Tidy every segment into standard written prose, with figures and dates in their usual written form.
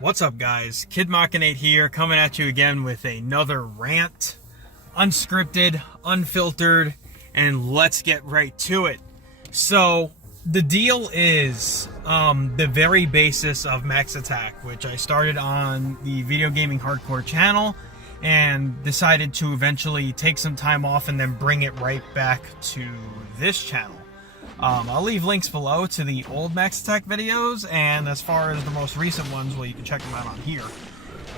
What's up, guys? Kid Machinate here, coming at you again with another rant. Unscripted, unfiltered, and let's get right to it. So, the deal is the very basis of MaxAttack, which I started on the Video Gaming Hardcore channel and decided to eventually take some time off and then bring it right back to this channel. I'll leave links below to the old MaxAttack videos, and as far as the most recent ones, well, you can check them out on here.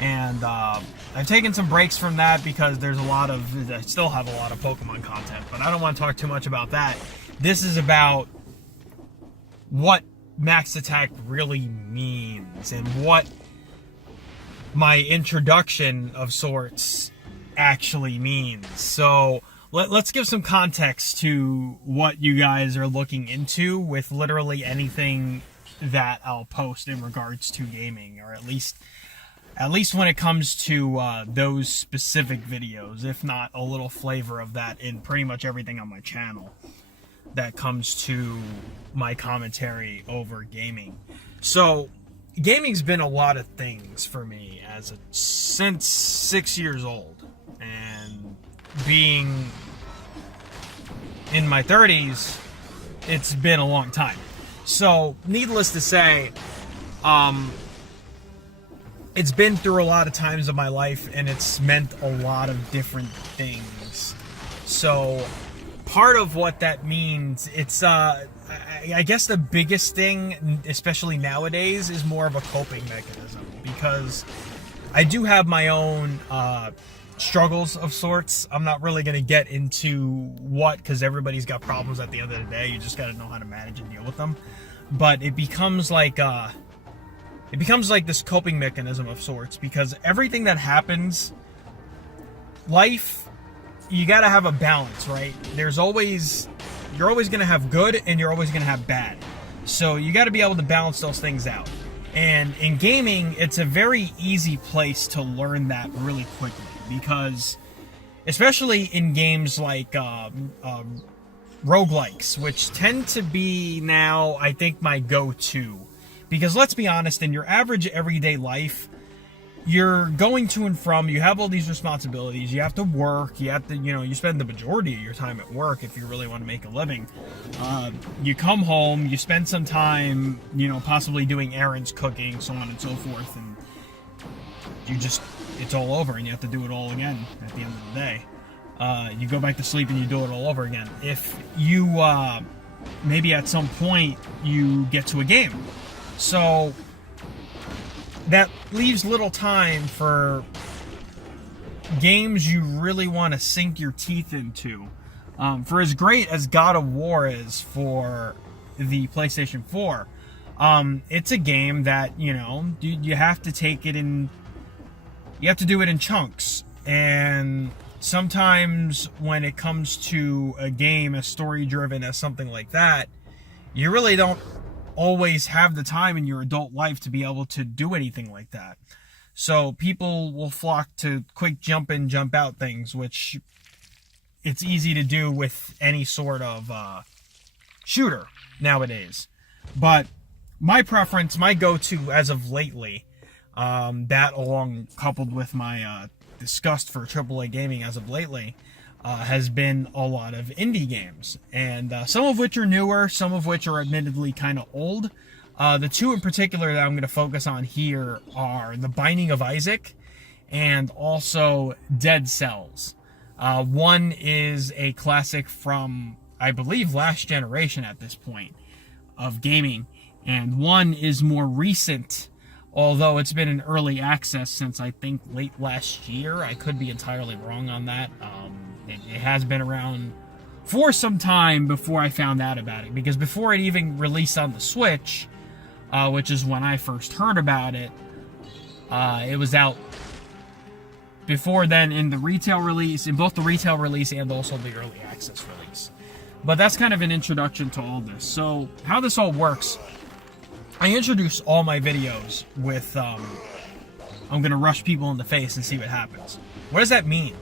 And I've taken some breaks from that because I still have a lot of Pokemon content, but I don't want to talk too much about that. This is about what MaxAttack really means and what my introduction of sorts actually means. So let's give some context to what you guys are looking into with literally anything that I'll post in regards to gaming, or at least when it comes to those specific videos, if not a little flavor of that in pretty much everything on my channel that comes to my commentary over gaming. So gaming's been a lot of things for me since 6 years old, and being in my 30s, it's been a long time. So, needless to say, it's been through a lot of times of my life, and it's meant a lot of different things. So, part of what that means, it's, I guess the biggest thing, especially nowadays, is more of a coping mechanism, because I do have my own struggles of sorts. I'm not really going to get into what, because everybody's got problems at the end of the day. You just got to know how to manage and deal with them. But it becomes like this coping mechanism of sorts, because everything that happens, life, you got to have a balance, right? You're always going to have good and you're always going to have bad. So you got to be able to balance those things out. And in gaming, it's a very easy place to learn that really quickly, because especially in games like roguelikes, which tend to be now, I think, my go-to. Because let's be honest, in your average everyday life, you're going to and from, you have all these responsibilities, you have to work, you have to, you spend the majority of your time at work if you really want to make a living. You come home, you spend some time, possibly doing errands, cooking, so on and so forth, and it's all over, and you have to do it all again at the end of the day. You go back to sleep and you do it all over again. If you, maybe at some point, you get to a game. So that leaves little time for games you really want to sink your teeth into. For as great as God of War is for the PlayStation 4, it's a game that, you have to take it in, you have to do it in chunks. And sometimes when it comes to a game as story-driven as something like that, you really don't always have the time in your adult life to be able to do anything like that. So people will flock to quick jump in, jump out things, which it's easy to do with any sort of shooter nowadays. But my preference, my go-to as of lately, that along coupled with my disgust for AAA gaming as of lately, has been a lot of indie games, and some of which are newer, some of which are admittedly kind of old. The two in particular that I'm going to focus on here are The Binding of Isaac and also Dead Cells. One is a classic from, I believe, last generation at this point of gaming, and one is more recent, although it's been in early access since I think late last year. I could be entirely wrong on that. It has been around for some time before I found out about it, because before it even released on the Switch, which is when I first heard about it, it was out before then in the retail release, in both the retail release and also the early access release. But that's kind of an introduction to all this. So how this all works, I introduce all my videos with, I'm going to rush people in the face and see what happens. What does that mean?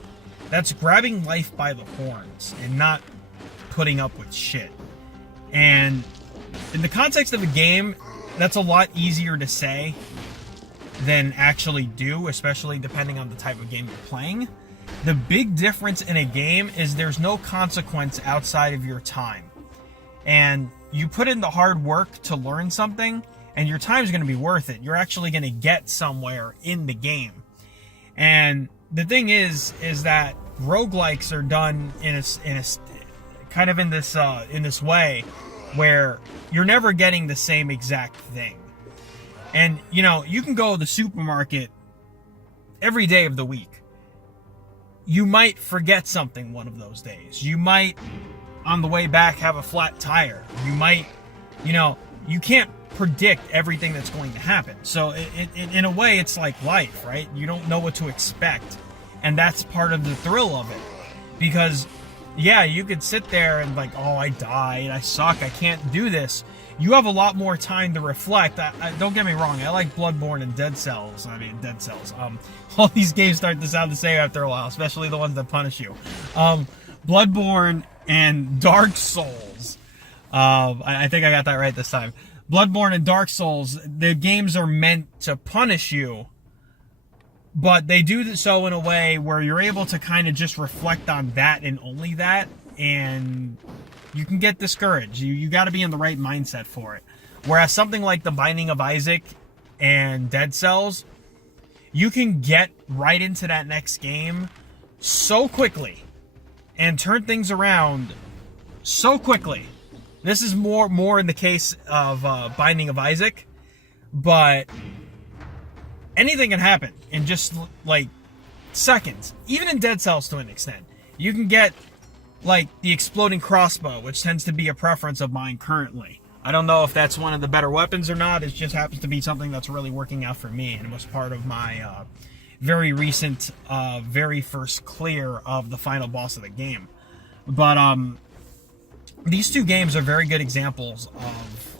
That's grabbing life by the horns and not putting up with shit. And in the context of a game, that's a lot easier to say than actually do, especially depending on the type of game you're playing. The big difference in a game is there's no consequence outside of your time. And you put in the hard work to learn something, and your time's going to be worth it. You're actually going to get somewhere in the game. And the thing is that roguelikes are done in a kind of in this way where you're never getting the same exact thing. And, you know, you can go to the supermarket every day of the week. You might forget something one of those days. You might, on the way back, have a flat tire. You might, you know, you can't predict everything that's going to happen. So in a way, it's like life, right? You don't know what to expect. And that's part of the thrill of it. Because, yeah, you could sit there and like, oh, I died, I suck, I can't do this. You have a lot more time to reflect. Don't get me wrong, I like Bloodborne and Dead Cells. All these games start to sound the same after a while, especially the ones that punish you. Bloodborne and Dark Souls. I think I got that right this time. Bloodborne and Dark Souls, the games are meant to punish you, but they do so in a way where you're able to kind of just reflect on that and only that, and you can get discouraged. You got to be in the right mindset for it. Whereas something like The Binding of Isaac and Dead Cells, you can get right into that next game so quickly and turn things around so quickly. This is more in the case of Binding of Isaac, but anything can happen in just like seconds. Even in Dead Cells to an extent, you can get like the exploding crossbow, which tends to be a preference of mine currently. I don't know if that's one of the better weapons or not. It just happens to be something that's really working out for me, and was part of my very recent, very first clear of the final boss of the game. But these two games are very good examples of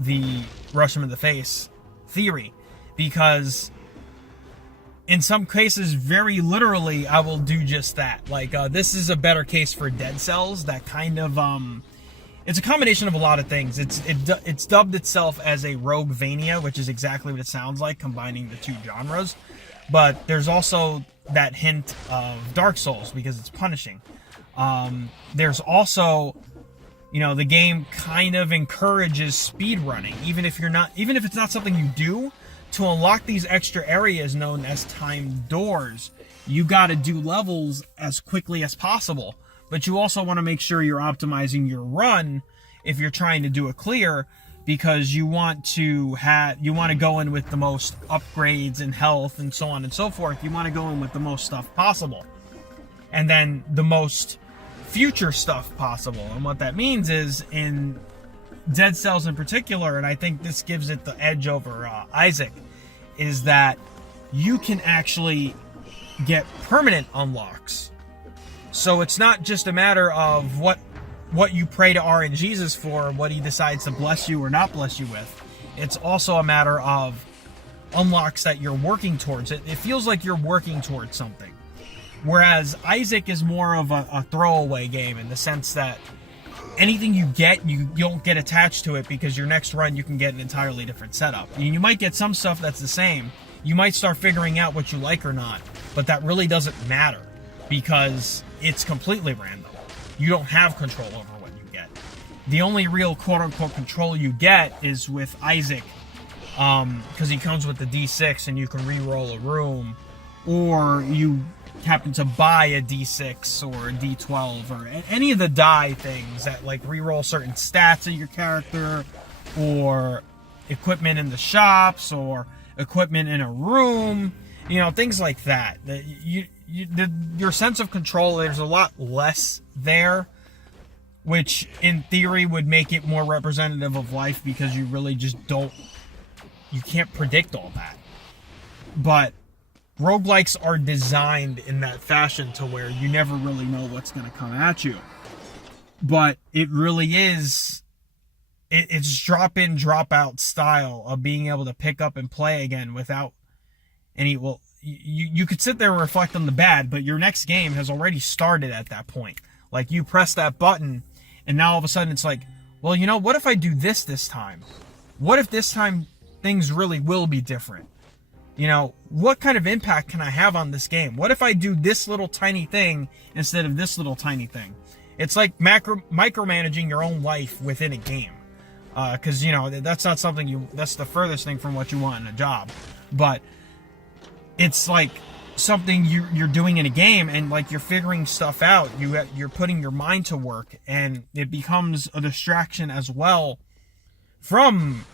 the rush them in the face theory, because in some cases, very literally, I will do just that. Like, this is a better case for Dead Cells. That kind of, it's a combination of a lot of things. It's dubbed itself as a Roguevania, which is exactly what it sounds like, combining the two genres. But there's also that hint of Dark Souls, because it's punishing. There's also, you know, the game kind of encourages speed running, even if it's not something you do. To unlock these extra areas known as timed doors, you got to do levels as quickly as possible. But you also want to make sure you're optimizing your run if you're trying to do a clear, because you want to go in with the most upgrades and health and so on and so forth. You want to go in with the most stuff possible, and then the most future stuff possible. And what that means is, in Dead Cells in particular, and I think this gives it the edge over Isaac, is that you can actually get permanent unlocks. So it's not just a matter of what you pray to RNGesus for, what he decides to bless you or not bless you with. It's also a matter of unlocks that you're working towards. It feels like you're working towards something. Whereas Isaac is more of a throwaway game, in the sense that anything you get, you don't get attached to it, because your next run you can get an entirely different setup. And you might get some stuff that's the same. You might start figuring out what you like or not, but that really doesn't matter, because it's completely random. You don't have control over what you get. The only real quote-unquote control you get is with Isaac, because he comes with the D6 and you can re-roll a room, or you happen to buy a D6 or a D12 or any of the die things that like re-roll certain stats of your character, or equipment in the shops, or equipment in a room, you know, things like that. Your sense of control, there's a lot less there, which in theory would make it more representative of life, because you really just you can't predict all that. But roguelikes are designed in that fashion to where you never really know what's going to come at you. But it really is, it's drop in, drop out style of being able to pick up and play again without any, you could sit there and reflect on the bad, but your next game has already started at that point. Like, you press that button, and now all of a sudden it's like, well, you know, what if I do this time? What if this time things really will be different? You know, what kind of impact can I have on this game? What if I do this little tiny thing instead of this little tiny thing? It's like micromanaging your own life within a game. Because, you know, that's not something that's the furthest thing from what you want in a job. But it's like something you're doing in a game, and like you're figuring stuff out. You're putting your mind to work, and it becomes a distraction as well from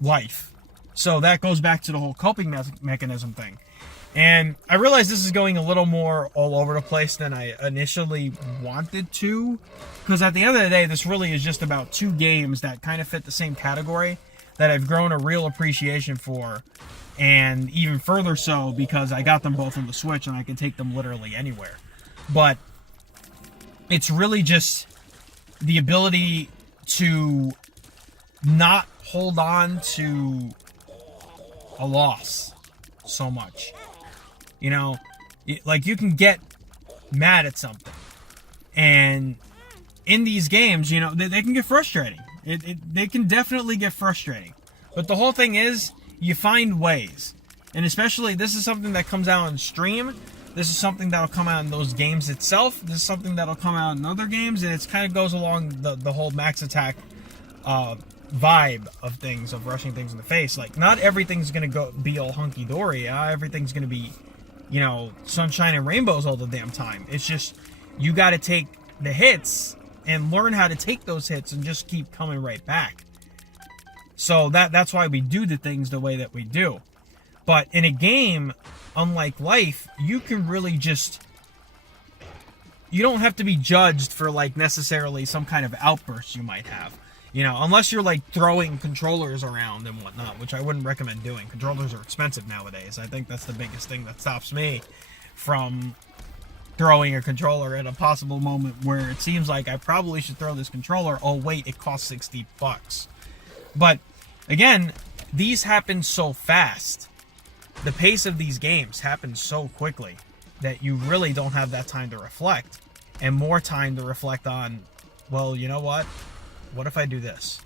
life. So that goes back to the whole coping mechanism thing. And I realize this is going a little more all over the place than I initially wanted to. Because at the end of the day, this really is just about two games that kind of fit the same category that I've grown a real appreciation for. And even further so because I got them both on the Switch and I can take them literally anywhere. But it's really just the ability to not hold on to a loss so much. You know, like you can get mad at something, and in these games, you know, they can get frustrating. They can definitely get frustrating. But the whole thing is, you find ways. And especially, this is something that comes out on stream. This is something that'll come out in those games itself. This is something that'll come out in other games. And it kind of goes along the whole MaxAttack vibe of things, of rushing things in the face. Like, not everything's going to be all hunky-dory. Everything's going to be, you know, sunshine and rainbows all the damn time. It's just, you got to take the hits and learn how to take those hits and just keep coming right back. So that's why we do the things the way that we do. But in a game, unlike life, you can really just... You don't have to be judged for, like, necessarily some kind of outburst you might have. You know, unless you're, like, throwing controllers around and whatnot, which I wouldn't recommend doing. Controllers are expensive nowadays. I think that's the biggest thing that stops me from throwing a controller at a possible moment where it seems like I probably should throw this controller. Oh, wait, it costs $60. But, again, these happen so fast. The pace of these games happens so quickly that you really don't have that time to reflect. And more time to reflect on, well, you know what? What if I do this?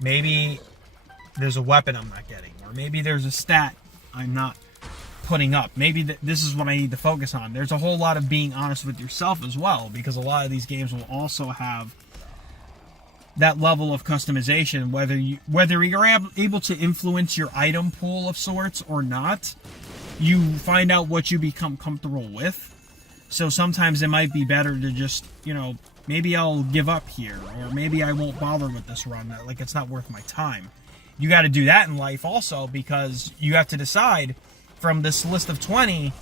Maybe there's a weapon I'm not getting. Or maybe there's a stat I'm not putting up. Maybe this is what I need to focus on. There's a whole lot of being honest with yourself as well. Because a lot of these games will also have that level of customization. Whether you're able to influence your item pool of sorts or not, you find out what you become comfortable with. So sometimes it might be better to just, you know, maybe I'll give up here, or maybe I won't bother with this run. Like, it's not worth my time. You got to do that in life also, because you have to decide from this list of 20,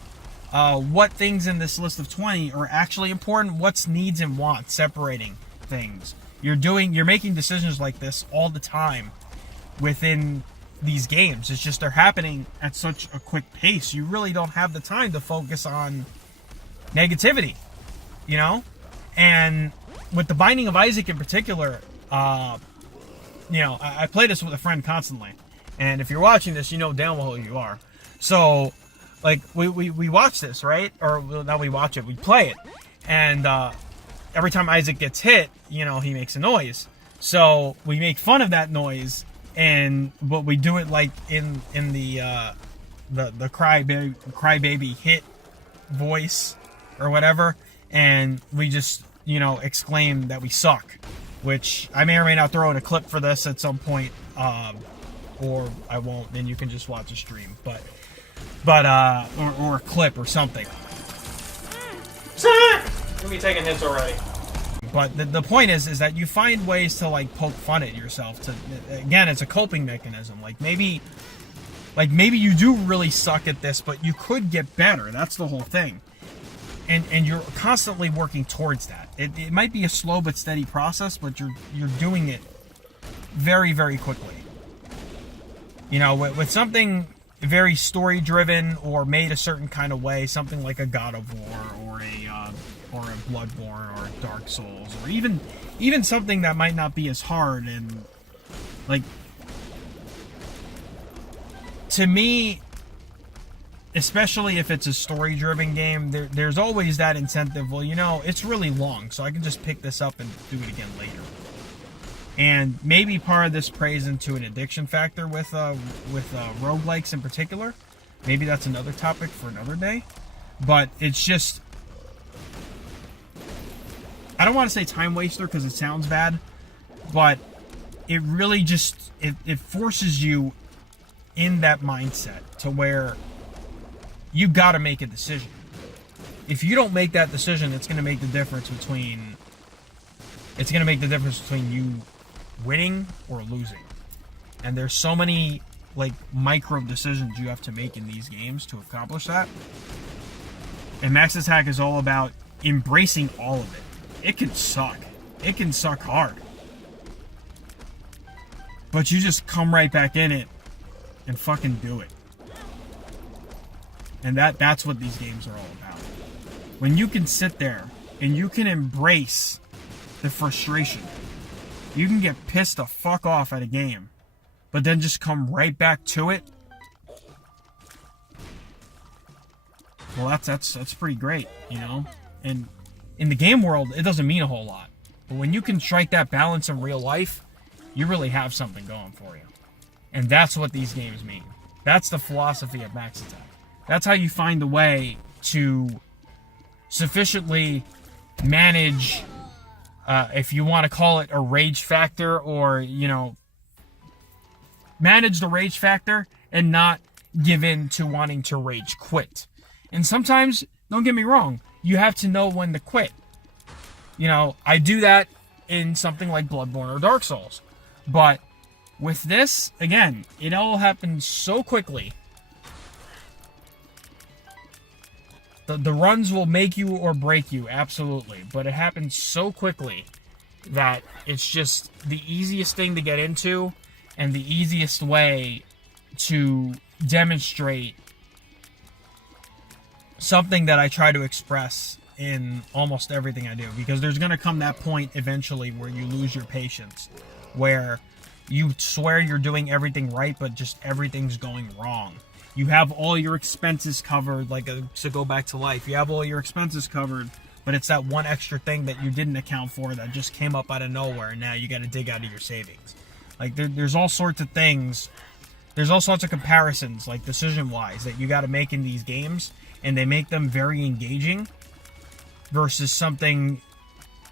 what things in this list of 20 are actually important, what's needs and wants, separating things. You're making decisions like this all the time within these games. It's just they're happening at such a quick pace. You really don't have the time to focus on negativity, you know? And with The Binding of Isaac in particular, you know, I play this with a friend constantly. And if you're watching this, you know damn well who you are. So, like, we watch this, right? Or not we watch it, we play it. And every time Isaac gets hit, you know, he makes a noise. So we make fun of that noise, but we do it like in the crybaby hit voice or whatever, and we just, you know, exclaim that we suck, which I may or may not throw in a clip for this at some point, or I won't, and you can just watch a stream, but or a clip or something. You'll be taking hits already. But the point is that you find ways to, like, poke fun at yourself. Again, it's a coping mechanism. Like maybe you do really suck at this, but you could get better. That's the whole thing. And you're constantly working towards that. It might be a slow but steady process, but you're doing it very, very quickly. You know, with something very story driven or made a certain kind of way, something like a God of War or a Bloodborne or a Dark Souls, or even something that might not be as hard, and like, to me, especially if it's a story-driven game, there's always that incentive. Well, you know, it's really long, so I can just pick this up and do it again later. And maybe part of this plays into an addiction factor with roguelikes in particular. Maybe that's another topic for another day. But it's just, I don't want to say time waster because it sounds bad, but it really just, it forces you in that mindset to where you got to make a decision. If you don't make that decision, it's going to make the difference between you winning or losing. And there's so many like micro decisions you have to make in these games to accomplish that. And MaxAttack is all about embracing all of it. It can suck. It can suck hard. But you just come right back in it and fucking do it. And that's what these games are all about. When you can sit there and you can embrace the frustration. You can get pissed the fuck off at a game, but then just come right back to it. Well, that's pretty great, you know? And in the game world, it doesn't mean a whole lot. But when you can strike that balance in real life, you really have something going for you. And that's what these games mean. That's the philosophy of MaxAttack. That's how you find a way to sufficiently manage, if you want to call it a rage factor, or, you know, manage the rage factor and not give in to wanting to rage quit. And sometimes, don't get me wrong, you have to know when to quit. You know, I do that in something like Bloodborne or Dark Souls. But with this, again, it all happens so quickly. The runs will make you or break you, absolutely. But it happens so quickly that it's just the easiest thing to get into and the easiest way to demonstrate something that I try to express in almost everything I do. Because there's going to come that point eventually where you lose your patience. Where you swear you're doing everything right, but just everything's going wrong. You have all your expenses covered, like to go back to life. You have all your expenses covered, but it's that one extra thing that you didn't account for that just came up out of nowhere, and now you got to dig out of your savings. Like there's all sorts of things. There's all sorts of comparisons, like decision-wise, that you got to make in these games, and they make them very engaging versus something,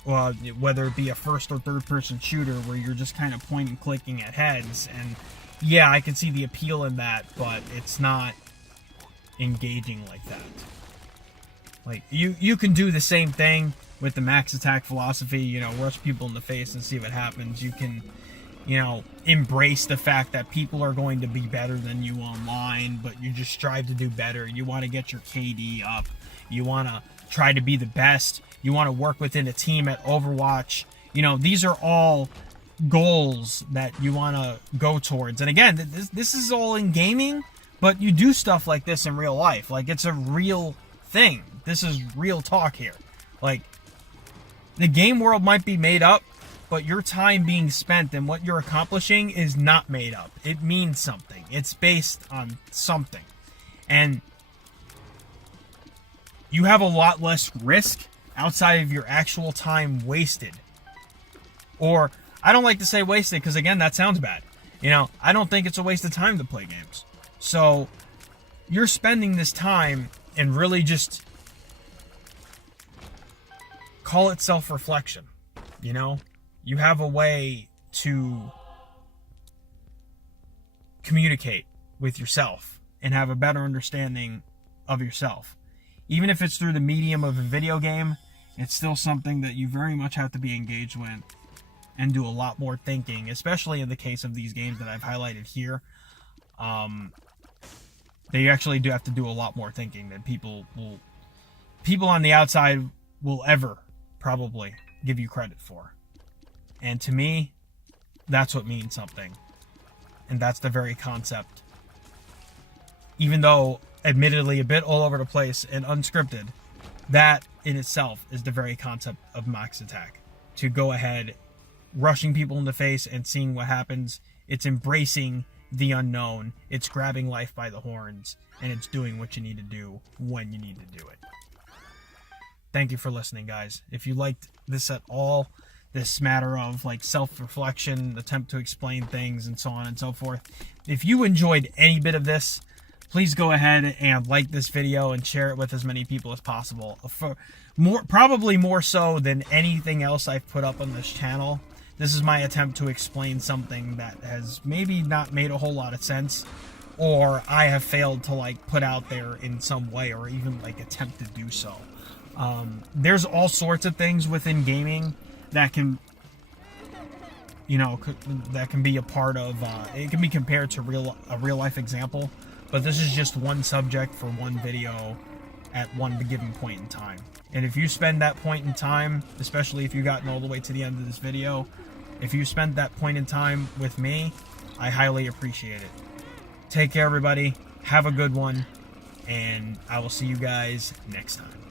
whether it be a first or third-person shooter where you're just kind of point and clicking at heads. And yeah, I can see the appeal in that, but it's not engaging like that. Like, you can do the same thing with the MaxAttack philosophy, you know, rush people in the face and see what happens. You can, you know, embrace the fact that people are going to be better than you online, but you just strive to do better. You want to get your KD up. You want to try to be the best. You want to work within a team at Overwatch. You know, these are all goals that you want to go towards. And again, this is all in gaming, but you do stuff like this in real life. Like, it's a real thing. This is real talk here. Like, the game world might be made up, but your time being spent and what you're accomplishing is not made up. It means something. It's based on something. And you have a lot less risk outside of your actual time wasted. Or, I don't like to say wasted because, again, that sounds bad. You know, I don't think it's a waste of time to play games. So, you're spending this time and really just call it self-reflection. You know? You have a way to communicate with yourself and have a better understanding of yourself. Even if it's through the medium of a video game, it's still something that you very much have to be engaged with and do a lot more thinking, especially in the case of these games that I've highlighted here. They actually do have to do a lot more thinking than people on the outside will ever probably give you credit for. And to me, that's what means something. And that's the very concept. Even though, admittedly, a bit all over the place and unscripted, that in itself is the very concept of MaxAttack. To go ahead, rushing people in the face and seeing what happens. It's embracing the unknown. It's grabbing life by the horns. And it's doing what you need to do when you need to do it. Thank you for listening, guys. If you liked this at all, this matter of like self-reflection, attempt to explain things, and so on and so forth. If you enjoyed any bit of this, please go ahead and like this video and share it with as many people as possible. Probably more so than anything else I've put up on this channel. This is my attempt to explain something that has maybe not made a whole lot of sense, or I have failed to like put out there in some way, or even like attempt to do so. There's all sorts of things within gaming that can, that can be a part of, it can be compared to a real life example, but this is just one subject for one video at one given point in time. And if you spend that point in time, especially if you've gotten all the way to the end of this video, if you spent that point in time with me, I highly appreciate it. Take care, everybody. Have a good one, and I will see you guys next time.